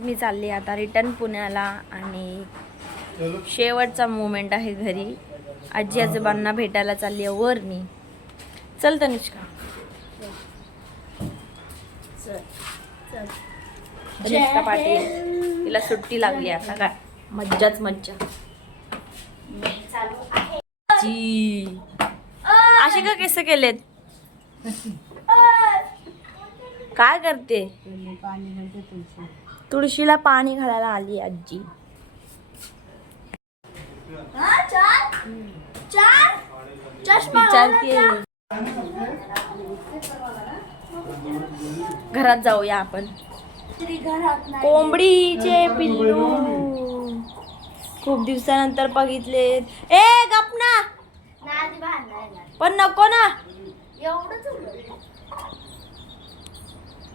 मी चालली आता रिटर्न पुण्याला आणि शेवटचा मोमेंट आहे घरी. आजी आजोबांना भेटायला चालली आहे वर मी. चल तनिष्का. तनिष्का पाटील तिला सुट्टी लागली आता काय मज्जाच मज्जा. जी अशी का केस केलेत? काय करते? तुळशीला पाणी घालायला आली आजी. विचारते घरात जाऊया आपण. कोंबडीचे पिल्लू खूप दिवसानंतर बघितले. ए गप ना. पण नको ना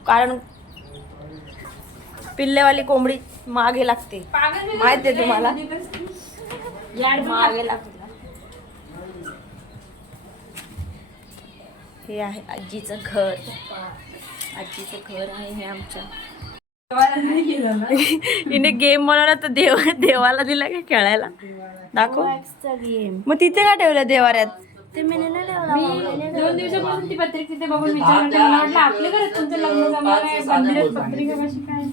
कारण पिल्लेवाली कोंबडी मागे लागते. माहिती आहे तुम्हाला? मागे लागते. हे आहे आजीचं घर. आजीचं घर आहे हे आमच्या. हिने गेम बनवला तर देवाला दिला का खेळायला? दाखव. मग तिथे का ठेवलं देवाऱ्यात? ते मी 2 दिवसापासून ती पत्रिका तिथे बघून विचारते. मला वाटलं आपल्या घरात तुमचं लग्न जमलं आहे, मंदिरात पत्रिका कशी काय?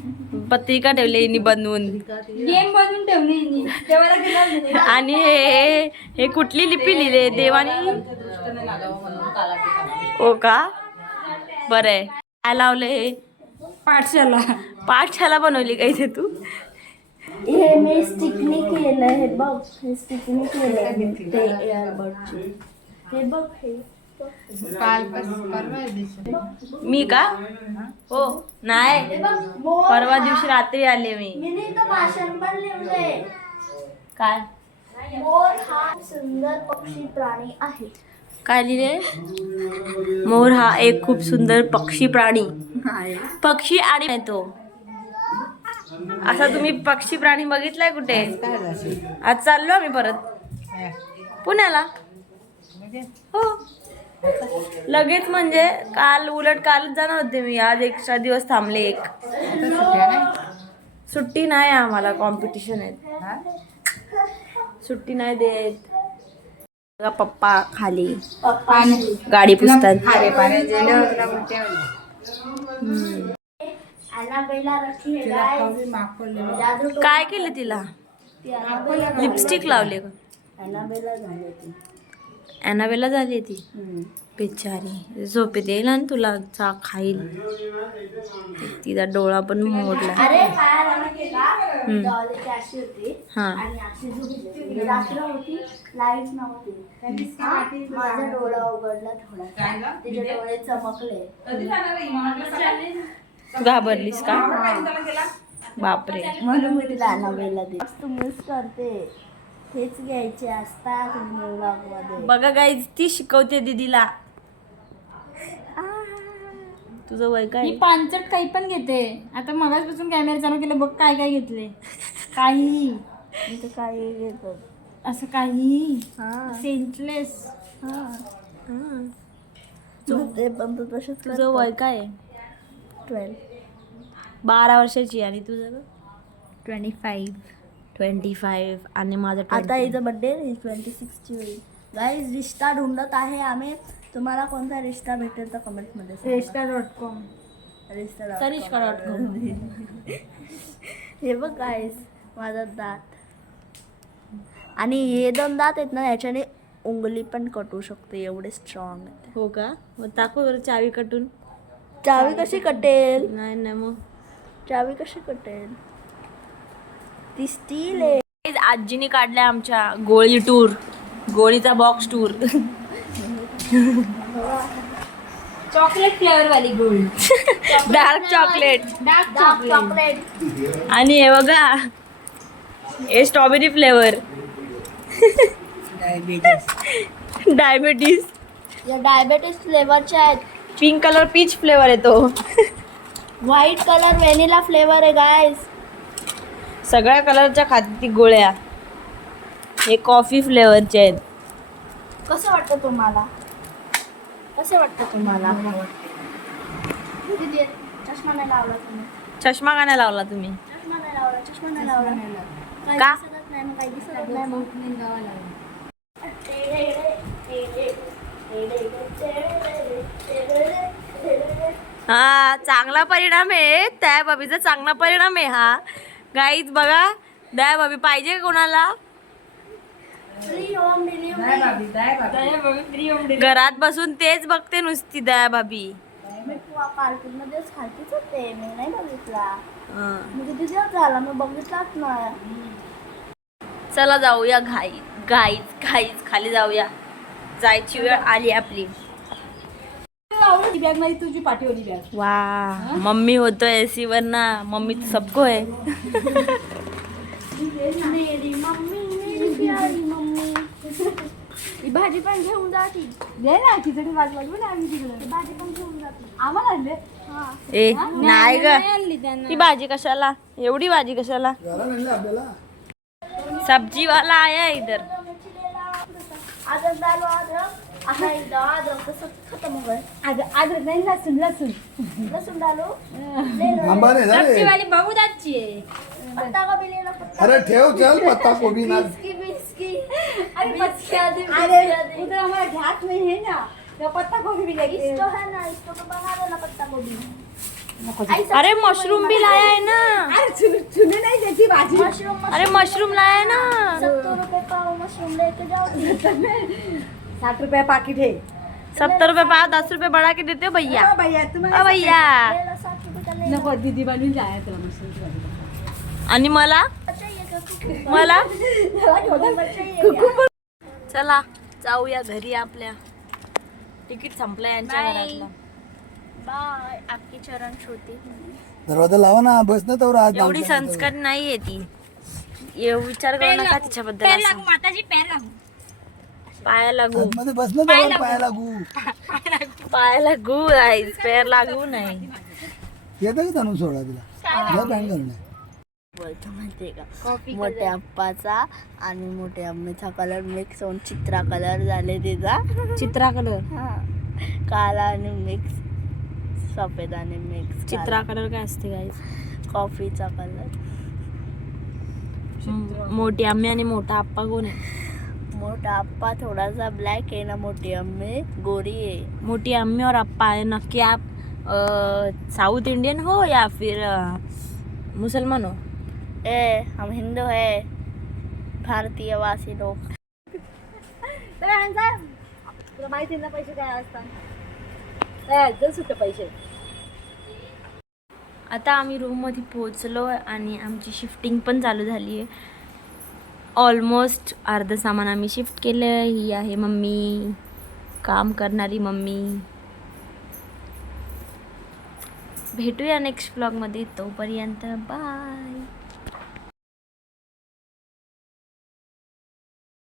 पत्रिका ठेवली हिने बनवून. गेम बनवून ठेवली हिने. देवाला दिला. आणि हे कुठली लिपी लिहिले देवानी? हो का? बरं आहे. काय लावलं हे? पाठशाला बनवली का इथे तू? हे मी स्टिकनी केलं. हे बघ, हे स्टिकनी केलं ते एअरबडचे. हे बघ हे मी का? हो नाही, परवा दिवशी रात्री आले मी. मी तर भाषण पण लिहिलंय. काय? मोर हा सुंदर पक्षी प्राणी आहे. काय लिहिले? मोर हा एक खूप सुंदर पक्षी प्राणी. पक्षी आणि तो असा तुम्ही पक्षी प्राणी बघितलाय कुठे? आज चाललो आम्ही परत पुण्याला. हो लगेच म्हणजे उलट कालच जाणार होते मी. आज एक्स्ट्रा दिवस थांबले. एक सुट्टी नाही आम्हाला. कॉम्पिटिशन आहे. सुट्टी नाही देत. पप्पा खाली गाडी पुसतात. काय केलं तिला? लिपस्टिक लावले का? ॲनाबेला झाली ती बिचारी. झोपेत येईल आणि तुला खाईल. तिचा डोळा पण मोडला. माझा डोळा उघडला थोडा. तिचे डोळे चमकले. घाबरलीस का? बापरे. म्हणून मी तिला ॲनाबेला दे. तू मिस करते. हेच घ्यायचे असतात व्लॉगमध्ये. बघा गाईज ती शिकवते दीदीला. तुझं वय काय? ही पांचट काही पण घेते. आता मगाचपासून कॅमेरा चालू केलं बघ काय काय घेतले. काही इथे काही घेतात. असं काही हा सेंटलेस. ते पण तू तसंच. तुझं वय काय आहे? 12. 12 वर्षाची. आणि तुझं 25 आणि माझं आता हिचा बर्थडे 26ची होईल. गाईज रिश्ता ढूंढत आहे आम्ही. तुम्हाला कोणता रिश्ता भेटेल तर कमेंटमध्ये Resta.com. तनिष्का.com. हे बघ गाईज माझा दात. आणि हे 2 दात आहेत ना याच्याने उंगली पण कटू शकते. एवढे स्ट्रॉंग आहेत. हो का? मग टाकू बरं चावी कटून. चावी कशी कटेल? नाही ना मग चावी कशी कटेल? ती स्टील आहे. आजीने काढल्या आमच्या गोळी टूर. गोळीचा बॉक्स टूर. चॉकलेट फ्लेवर वाली गोळी. Dark chocolate. Dark chocolate. आणि हे बघा हे स्ट्रॉबेरी फ्लेवर. डायबिटीज. या डायबेटीस फ्लेवरचे आहेत. पिंक कलर पीच फ्लेवर येतो. व्हाईट कलर व्हॅनिला फ्लेवर आहे गाईज. सगळ्या कलरच्या खाती गोळ्या. हे कॉफी फ्लेवरचे आहेत. कसं वाटतं तुम्हाला? चष्मा नाही लावला तुम्ही. चष्मा का नाही लावला तुम्ही? चष्मा नाही लावला काही का? दिसतच नाही मग काही दिसतच नाही मग हा चांगला परिणाम आहे त्या बाबीचा चांगला परिणाम आहे हा गाईच बघा दया बाबी पाहिजे का कोणाला फ्री होम डिलिव्हरी घरात बसून तेच बघते नुसती दया बाबी मी कार्टून मध्येच खालतीच होते मी नाही बघितला हा. मी किती दिवस झाला मी बघितलाच नाही चला जाऊया घाईच खाली जाऊया जायची वेळ आली आपली बॅग माझी तुझी पाठीवली बॅग वा मम्मी होतोय एसी वर ना मम्मी तो सबको है मेरी मम्मी मेरी प्यारी मम्मी ही भाजी पण घेऊन जाती दे ना खिचडी वाजवू ना आम्ही तिकडे ही भाजी पण घेऊन जाती आम्हाला आणले हा ए नाही ग आणली त्यांना ती भाजी कशाला एवढी भाजी कशाला सब्जी वाला आया इधर अदरक डालो अदरक अदरक तो सब खत्म हो गए आज नाही लसूण लहसुन डालो ले लो आंबा नाही झाले सब्जीवाली बघू दाची आहे पत्ता गोभी ले लो पत्ता अरे ठेव चल पत्ता कोबी ना बिस्की अरे बिस्की आदि अरे उधर हमारा घाट में है ना तो पत्ता गोभी भी लगी इसको है ना इसको तो बना देना पत्ता गोभी अरे मशरूम भी लाया है ना अरे सुने नहीं देती भाजी मशरूम अरे मशरूम लाया है ना 70 रुपए पाव मशरूम लेके जाओ 60 रुपये पाकिट है 70 रुपए पाव 10 रुपए बढ़ा के देते हो भैया भैया ओ तुम्हाला भैया ले लो 60 रुपए का ले लो नको दीदी बनवून जाय तुला मस्त आणि मला चाहिए क्योंकि मला चाहिए चला जाऊया घरी आपल्या तिकीट संपलं यांच्या घरातलं बाय आपकी चरण छोटी दरवाजा लावा ना बस ना तर आज एवढी संस्कार नाहीये ती विचार करू नका तिच्याबद्दल असं. माताजी पैर लागू पाया लागू मध्ये बस ना तर पाया लागू पाया लागू गाईज पैर लागू नाही येतं का ताणून सोडा तिला जा पॅन करून बोलतो माहितीये का मोठ्या अप्पाचा आणि मोठ्या अम्मीचा कलर मिक्स होऊन चित्रा कलर झाले तिचा चित्रा कलर हा काला आणि मिक्स सफेद आणि मिक्स चित्रा कलर काय असते गाईज कॉफीचा कलर मोठी आम्ही आणि मोठा आप्पा कोण आहे मोठा अप्पा थोडासा ब्लॅक आहे ना मोठी अम्मी गोरी आहे मोटी अम्मी और अप्पा है नक्की आप साउथ इंडियन हो या फिर मुसलमान हो ए हम हिंदू है भारतीयवासी लोग तुला माहिती ना पैसे काय असतात सुट्टे पैसे आता आम्ही रूममध्ये पोहोचलो आणि आमची शिफ्टिंग पण चालू झाली आहे ऑलमोस्ट अर्धं सामान आम्ही शिफ्ट केलं ही आहे मम्मी काम करणारी मम्मी भेटूया नेक्स्ट ब्लॉगमध्ये तोपर्यंत बाय